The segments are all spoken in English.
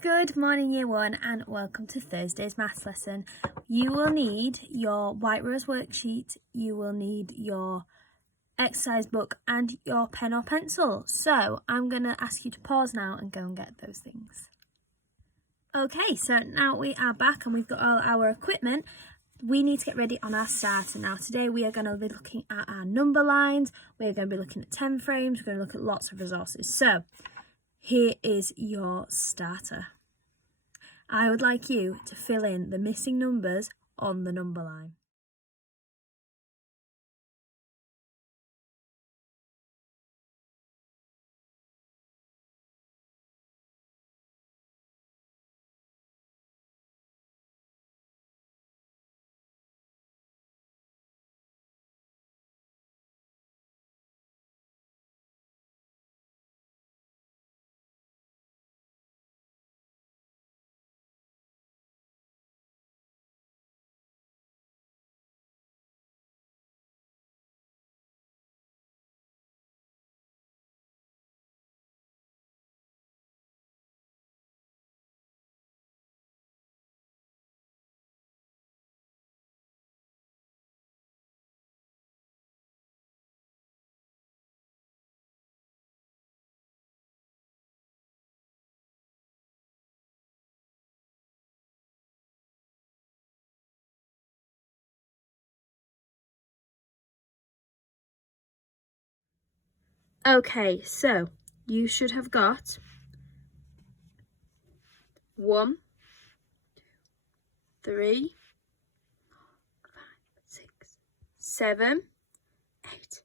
Good morning Year 1 and welcome to Thursday's maths lesson. You will need your White Rose worksheet, you will need your exercise book and your pen or pencil. So I'm going to ask you to pause now and go and get those things. Okay, so now we are back and we've got all our equipment. We need to get ready on our starter. Now today we are going to be looking at our number lines, we're going to be looking at 10 frames, we're going to look at lots of resources. So here is your starter. I would like you to fill in the missing numbers on the number line. Okay, so you should have got 1, 2, 3, 5, 6, 7, 8,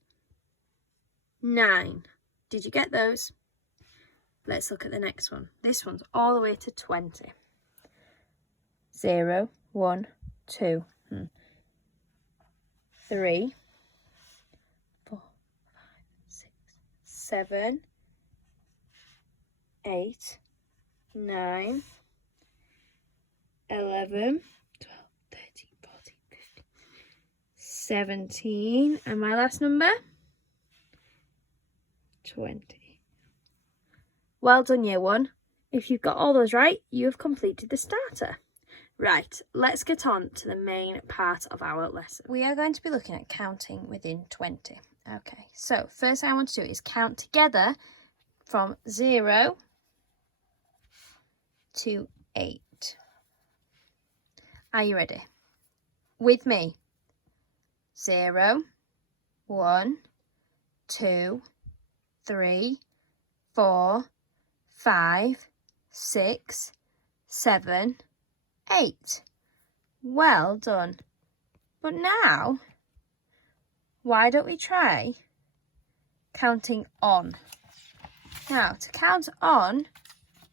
9. Did you get those? Let's look at the next one. This one's all the way to 20. 0, 1, 2, 3, 4, 5, 6, 7, 8, 9, 11, 12, 13, 14, 15, 17, and my last number, 20. Well done, Year 1. If you've got all those right, you have completed the starter. Right, let's get on to the main part of our lesson. We are going to be looking at counting within 20. Okay, so first thing I want to do is count together from 0 to 8. Are you ready? With me. 0, 1, 2, 3, 4, 5, 6, 7, 8. Well done. But now, why don't we try counting on? Now, to count on,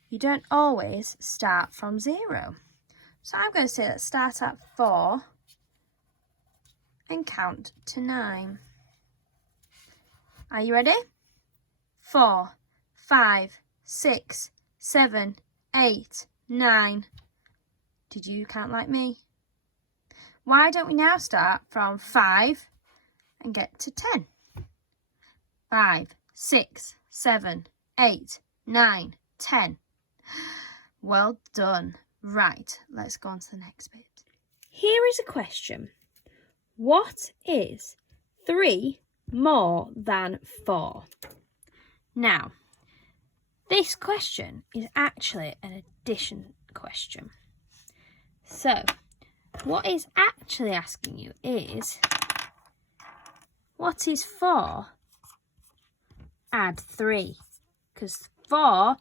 you don't always start from 0. So I'm going to say let's start at 4 and count to 9. Are you ready? 4, 5, 6, 7, 8, 9. Did you count like me? Why don't we now start from 5 and get to 10? 5, 6, 7, 8, 9, 10. Well done. Right, let's go on to the next bit. Here is a question. What is 3 more than 4? Now, this question is actually an addition question. So, what it's actually asking you is, what is 4? Add 3. Because 4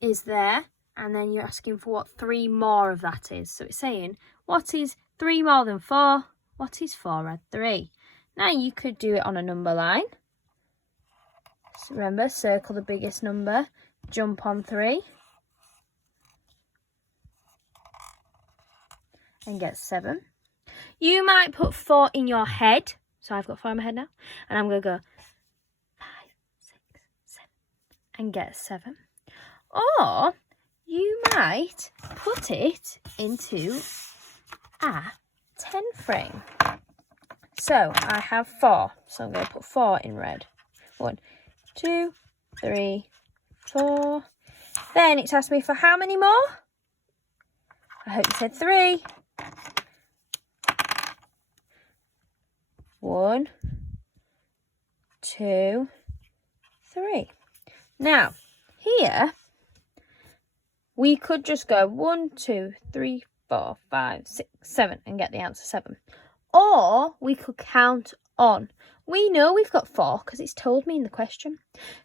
is there, and then you're asking for what 3 more of that is. So it's saying, what is 3 more than 4? What is 4 add 3? Now you could do it on a number line. So remember, circle the biggest number, jump on 3. And get 7. You might put 4 in your head. So I've got 4 in my head now. And I'm going to go 5, 6, 7 and get 7. Or you might put it into a 10 frame. So I have 4. So I'm going to put 4 in red. 1, 2, 3, 4. Then it's asked me for how many more? I hope you said 3. 1, 2, 3. Now, here, we could just go 1, 2, 3, 4, 5, 6, 7 and get the answer 7. Or we could count on. We know we've got 4 because it's told me in the question.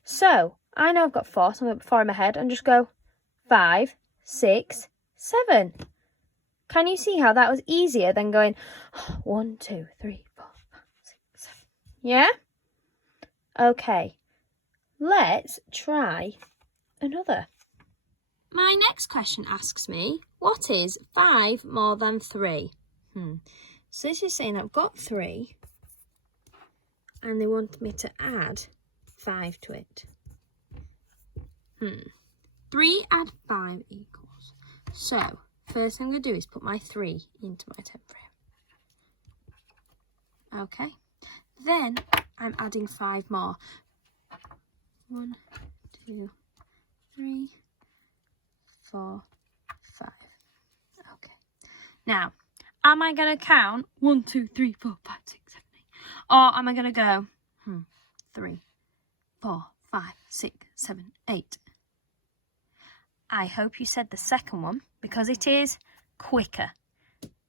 So, I know I've got 4, so I'm going to put 4 in my head and just go 5, 6, 7. Can you see how that was easier than going 1, 2, 3, 4, 5, 6, 7? Yeah? Okay. Let's try another. My next question asks me, what is 5 more than 3? So this is saying I've got 3 and they want me to add 5 to it. 3 add 5 equals. So, first thing I'm going to do is put my 3 into my 10 frame. Okay. Then I'm adding 5 more. 1, 2, 3, 4, 5. Okay. Now, am I going to count 1, 2, 3, 4, 5, 6, 7, 8? Or am I going to go 3, 4, 5, 6, 7, 8? I hope you said the second one because it is quicker.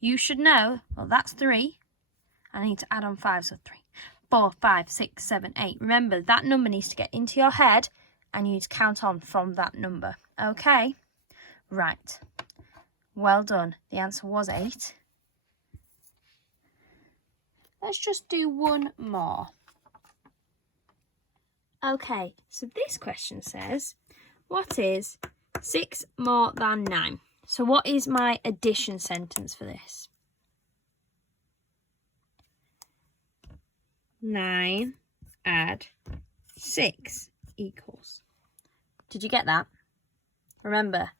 You should know, well, that's 3. I need to add on 5, so 3, 4, 5, 6, 7, 8. Remember, that number needs to get into your head and you need to count on from that number. Okay? Right. Well done. The answer was 8. Let's just do one more. Okay, so this question says, what is 6 more than 9? So what is my addition sentence for this? 9 add 6 equals. Did you get that? Remember,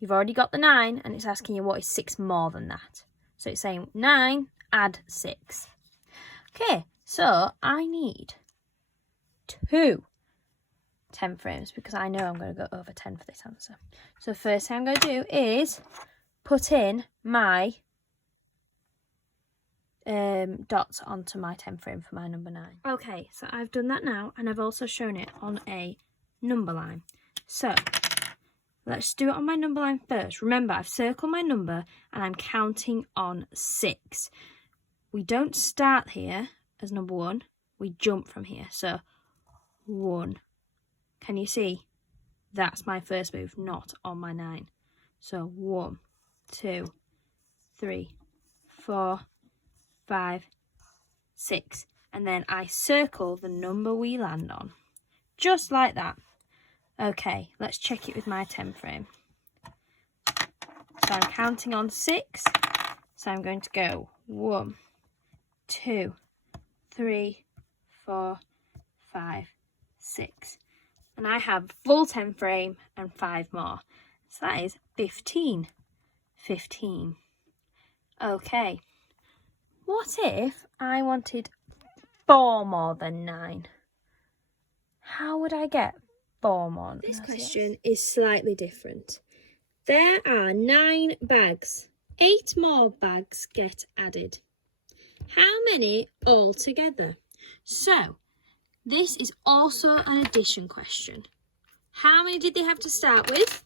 you've already got the 9 and it's asking you what is 6 more than that. So it's saying 9 add 6. Okay, so I need 2 10 frames because I know I'm going to go over 10 for this answer. So first thing I'm going to do is put in my dots onto my 10 frame for my number 9. Okay, so I've done that now and I've also shown it on a number line. So let's do it on my number line first. Remember, I've circled my number and I'm counting on 6. We don't start here as number 1, we jump from here. So 1. Can you see? That's my first move, not on my 9. So 1, 2, 3, 4, 5, 6. And then I circle the number we land on. Just like that. Okay, let's check it with my 10 frame. So I'm counting on 6. So I'm going to go 1, 2, 3, 4, 5, 6. And I have full 10 frame and 5 more. So that is 15. 15. Okay. What if I wanted 4 more than 9? How would I get 4 more? This question is slightly different. There are 9 bags. 8 more bags get added. How many altogether? So, this is also an addition question. How many did they have to start with?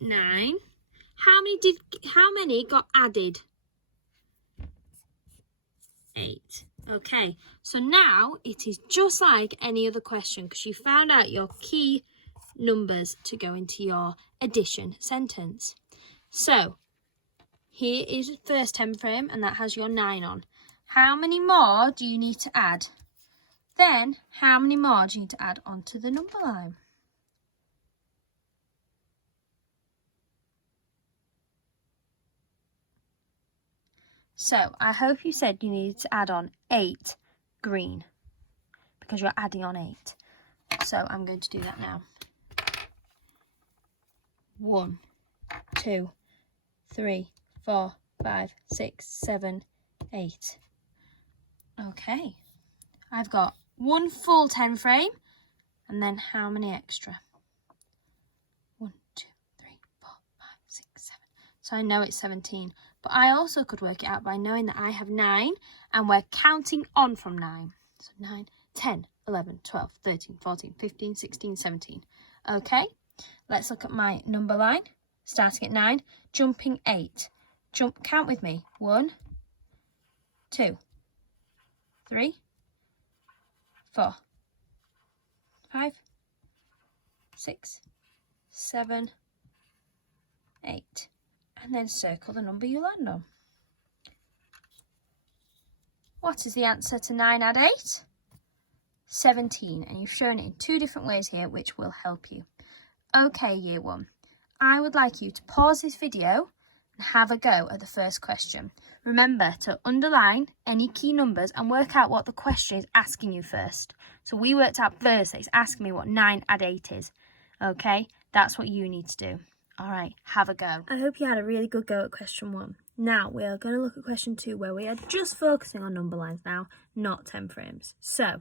9. How many got added? 8. Okay, so now it is just like any other question because you found out your key numbers to go into your addition sentence. So, here is the first 10 frame and that has your 9 on. How many more do you need to add? Then, how many more do you need to add onto the number line? So, I hope you said you needed to add on 8 green because you're adding on 8. So, I'm going to do that now. 1, 2, 3, 4, 5, 6, 7, 8. Okay, I've got 1 full 10 frame And then how many extra? 1, 2, 3, 4, 5, 6, 7. So I know it's 17. But I also could work it out by knowing that I have 9 and we're counting on from 9. So 9, 10, 11, 12, 13, 14, 15, 16, 17. Okay, let's look at my number line. Starting at 9, jumping 8. Count with me. 1, 2, 3, 4, 5, 6, 7, 8. And then circle the number you land on. What is the answer to 9 add 8? 17. And you've shown it in 2 different ways here, which will help you. Okay, year 1. I would like you to pause this video and have a go at the first question. Remember to underline any key numbers and work out what the question is asking you first. So we worked out first that it's asking me what 9 add 8 is. Okay, that's what you need to do. All right, have a go. I hope you had a really good go at question 1. Now we are going to look at question 2 where we are just focusing on number lines now, not 10 frames. So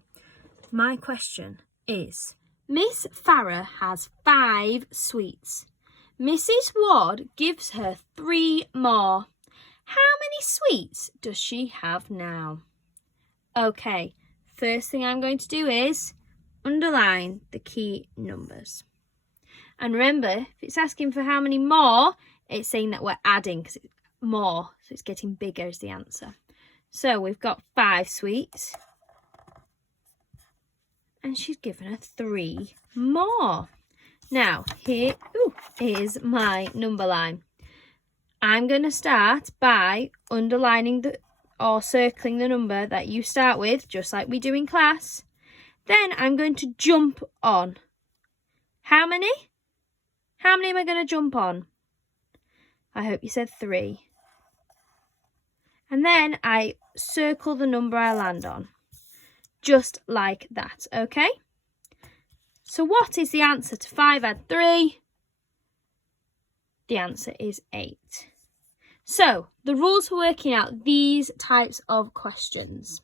my question is, Miss Farah has 5 sweets. Mrs. Ward gives her 3 more. How many sweets does she have now? Okay, first thing I'm going to do is underline the key numbers. And remember, if it's asking for how many more, it's saying that we're adding because it's more, so it's getting bigger is the answer. So we've got 5 sweets. And she's given her 3 more. Now, here is my number line. I'm going to start by underlining or circling the number that you start with, just like we do in class. Then I'm going to jump on. How many? How many am I going to jump on? I hope you said 3. And then I circle the number I land on. Just like that, okay? So what is the answer to 5 add 3? The answer is 8. So the rules for working out these types of questions.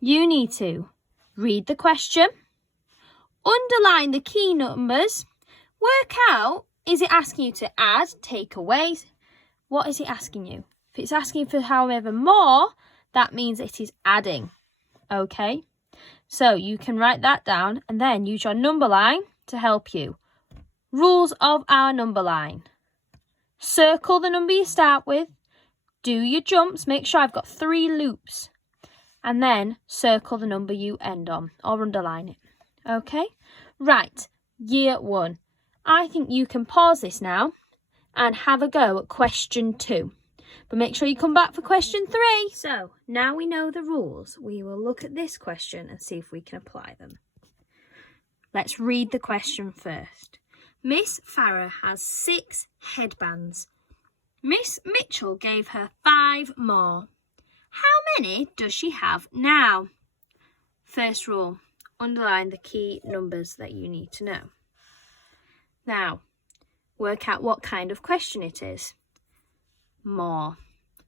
You need to read the question, underline the key numbers, work out, is it asking you to add, take away? What is it asking you? If it's asking for however more, that means it is adding. Okay, so you can write that down and then use your number line to help you. Rules of our number line. Circle the number you start with. Do your jumps. Make sure I've got 3 loops. And then circle the number you end on or underline it. Okay, right, year 1. I think you can pause this now and have a go at question 2. But make sure you come back for question 3. So now we know the rules. We will look at this question and see if we can apply them. Let's read the question first. Miss Farah has 6 headbands. Miss Mitchell gave her 5 more. How many does she have now? First rule, underline the key numbers that you need to know. Now, work out what kind of question it is. More.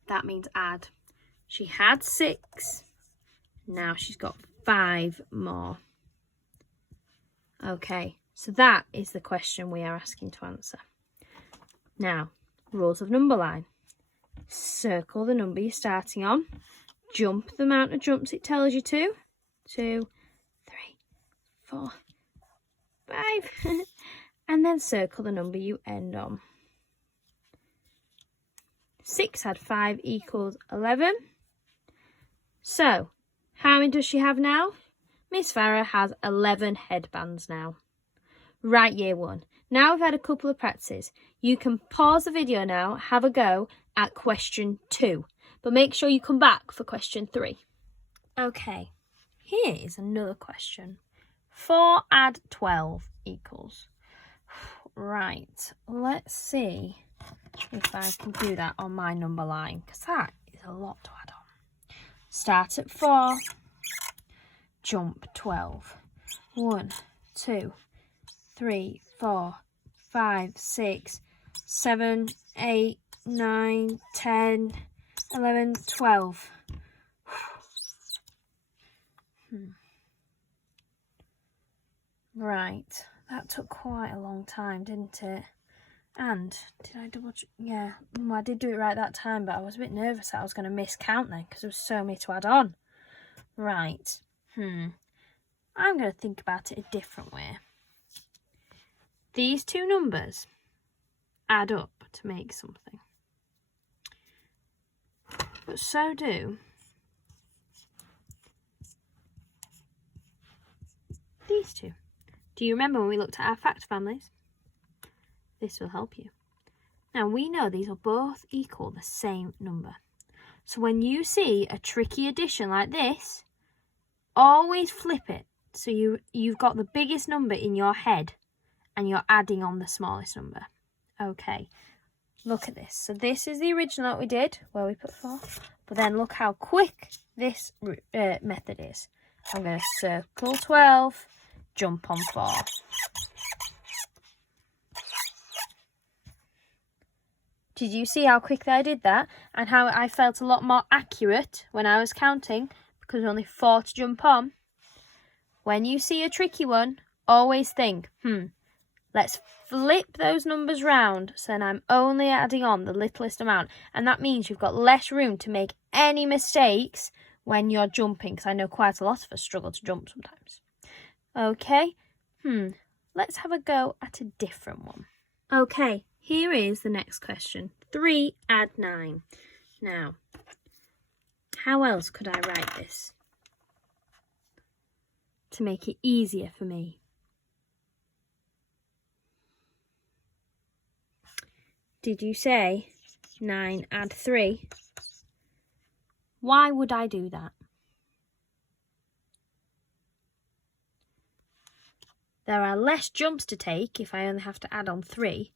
That means add. She had 6. Now she's got 5 more. Okay, so that is the question we are asking to answer. Now, rules of number line. Circle the number you're starting on. Jump the amount of jumps it tells you to. 2, 3, 4, 5. And then circle the number you end on. 6 add 5 equals 11. So, how many does she have now? Miss Farah has 11 headbands now. Right, year 1. Now we've had a couple of practices. You can pause the video now, have a go at question 2. But make sure you come back for question 3. Okay, here is another question. 4 add 12 equals. Right, let's see if I can do that on my number line, because that is a lot to add on. Start at 4, jump 12. 1, 2, 3, 4, 5, 6, 7, 8, 9, 10, 11, 12. Right, that took quite a long time, didn't it? And did I double check? Yeah, I did do it right that time, but I was a bit nervous that I was going to miscount then because there was so many to add on. Right, I'm going to think about it a different way. These two numbers add up to make something. But so do these two. Do you remember when we looked at our fact families? This will help you. Now we know these will both equal the same number. So when you see a tricky addition like this, always flip it. So you've got the biggest number in your head and you're adding on the smallest number. Okay, look at this. So this is the original that we did, where we put 4. But then look how quick this method is. I'm going to circle 12, jump on 4. Did you see how quickly I did that? And how I felt a lot more accurate when I was counting, because only 4 to jump on. When you see a tricky one, always think, let's flip those numbers round, so then I'm only adding on the littlest amount. And that means you've got less room to make any mistakes when you're jumping, because I know quite a lot of us struggle to jump sometimes. Okay, let's have a go at a different one. Okay, here is the next question. 3 add 9. Now, how else could I write this to make it easier for me? Did you say 9 add 3? Why would I do that? There are less jumps to take if I only have to add on 3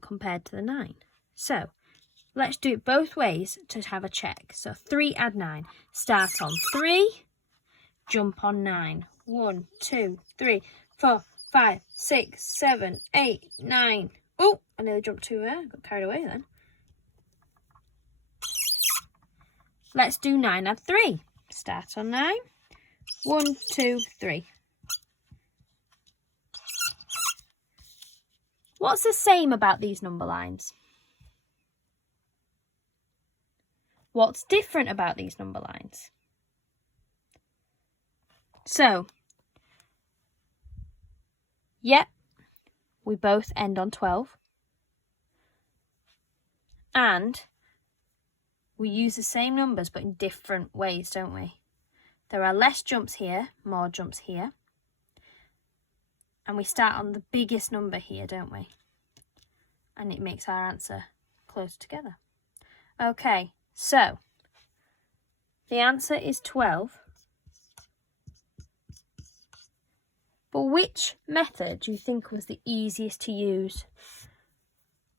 compared to the 9. So let's do it both ways to have a check. So 3 add 9. Start on 3, jump on 9. 1, 2, 3, 4, 5, 6, 7, 8, 9. Oh, I nearly jumped too there. Got carried away then. Let's do 9 add 3. Start on 9. 1, 2, 3. What's the same about these number lines? What's different about these number lines? So, yep, we both end on 12. And we use the same numbers but in different ways, don't we? There are less jumps here, more jumps here. And we start on the biggest number here, don't we? And it makes our answer close together. Okay, so the answer is 12. But which method do you think was the easiest to use?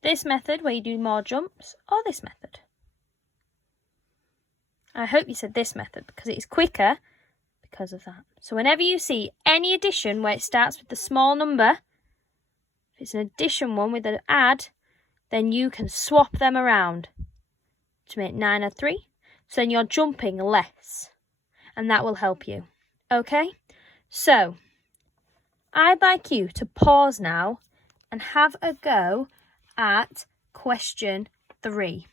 This method where you do more jumps, or this method? I hope you said this method because it is quicker because of that. So whenever you see any addition where it starts with the small number, if it's an addition one with an add, then you can swap them around to make 9 add 3. So then you're jumping less, and that will help you. Okay? So I'd like you to pause now and have a go at question 3.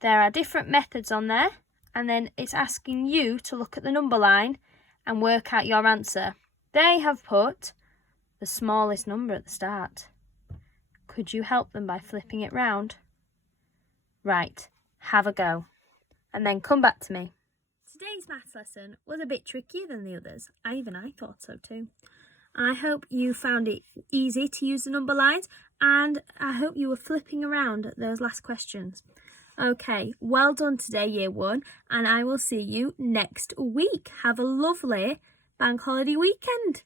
There are different methods on there, and then it's asking you to look at the number line and work out your answer. They have put the smallest number at the start. Could you help them by flipping it round? Right, have a go, and then come back to me. Today's maths lesson was a bit trickier than the others. Even I thought so too. I hope you found it easy to use the number lines, and I hope you were flipping around at those last questions. Okay, well done today, Year 1, and I will see you next week. Have a lovely bank holiday weekend.